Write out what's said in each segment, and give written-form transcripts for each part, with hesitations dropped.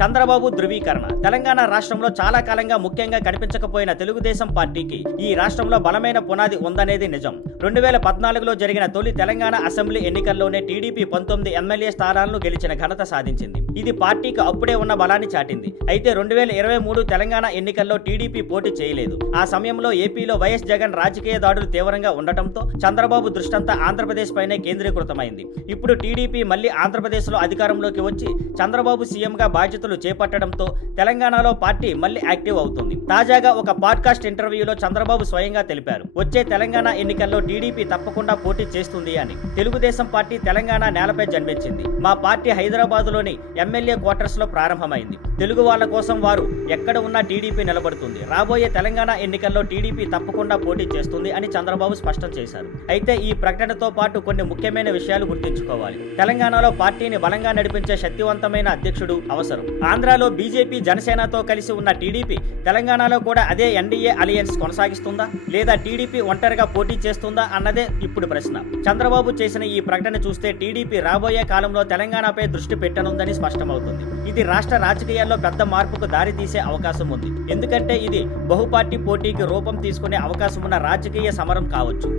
చంద్రబాబు ధృవీకరణ. తెలంగాణ రాష్ట్రంలో చాలా కాలంగా ముఖ్యంగా కనిపించకపోయిన తెలుగుదేశం పార్టీకి ఈ రాష్ట్రంలో బలమైన పునాది ఉందనేది నిజం. 2014లో జరిగిన తొలి తెలంగాణ అసెంబ్లీ ఎన్నికల్లోనే టీడీపీ 19 ఎమ్మెల్యే స్థానాలను గెలిచిన ఘనత సాధించింది. ఇది పార్టీకి అప్పుడే ఉన్న బలాన్ని చాటింది. అయితే 2023 తెలంగాణ ఎన్నికల్లో టీడీపీ పోటీ చేయలేదు. ఆ సమయంలో ఏపీలో వైఎస్ జగన్ రాజకీయ దాడులు తీవ్రంగా ఉండటంతో చంద్రబాబు దృష్టంతా ఆంధ్రప్రదేశ్ పైనే కేంద్రీకృతమైంది. ఇప్పుడు టీడీపీ మళ్లీ ఆంధ్రప్రదేశ్లో అధికారంలోకి వచ్చి చంద్రబాబు సీఎంగా బాధ్యతలు చేపట్టడంతో తెలంగాణలో పార్టీ మళ్లీ యాక్టివ్ అవుతుంది. తాజాగా ఒక పాడ్కాస్ట్ ఇంటర్వ్యూలో చంద్రబాబు స్వయంగా తెలిపారు, వచ్చే తెలంగాణ ఎన్నికల్లో టీడీపీ తప్పకుండా పోటీ చేస్తుంది అని. తెలుగుదేశం పార్టీ తెలంగాణ నేలపై జన్మించింది. మా పార్టీ హైదరాబాద్లోని ఎమ్మెల్యే క్వార్టర్స్ లో ప్రారంభమైంది. తెలుగు వాళ్ళ కోసం వారు ఎక్కడ ఉన్నా టీడీపీ నిలబడుతుంది. రాబోయే తెలంగాణ ఎన్నికల్లో టీడీపీ తప్పకుండా పోటీ చేస్తుంది అని చంద్రబాబు స్పష్టం చేశారు. అయితే ఈ ప్రకటనతో పాటు కొన్ని ముఖ్యమైన విషయాలు గుర్తుంచుకోవాలి. తెలంగాణలో పార్టీని బలంగా నడిపించే శక్తివంతమైన అధ్యక్షుడు అవసరం. ఆంధ్రాలో బీజేపీ జనసేనతో కలిసి ఉన్న టీడీపీ తెలంగాణలో కూడా అదే ఎన్డీఏ అలయన్స్ కొనసాగిస్తుందా లేదా టీడీపీ ఒంటరిగా పోటీ చేస్తుందా అన్నదే ఇప్పుడు ప్రశ్న. చంద్రబాబు చేసిన ఈ ప్రకటన చూస్తే టీడీపీ రాబోయే కాలంలో తెలంగాణపై దృష్టి పెట్టనుందని స్పష్టమవుతుంది. ఇది రాష్ట్ర రాజకీయాల్లో పెద్ద మార్పుకు దారి తీసే అవకాశం ఉంది. ఎందుకంటే ఇది బహుపార్టీ పోటీకి రూపం తీసుకునే అవకాశం ఉన్న రాజకీయ సమరం కావచ్చు.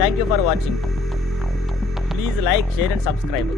Thank you for watching. Please like, share and subscribe.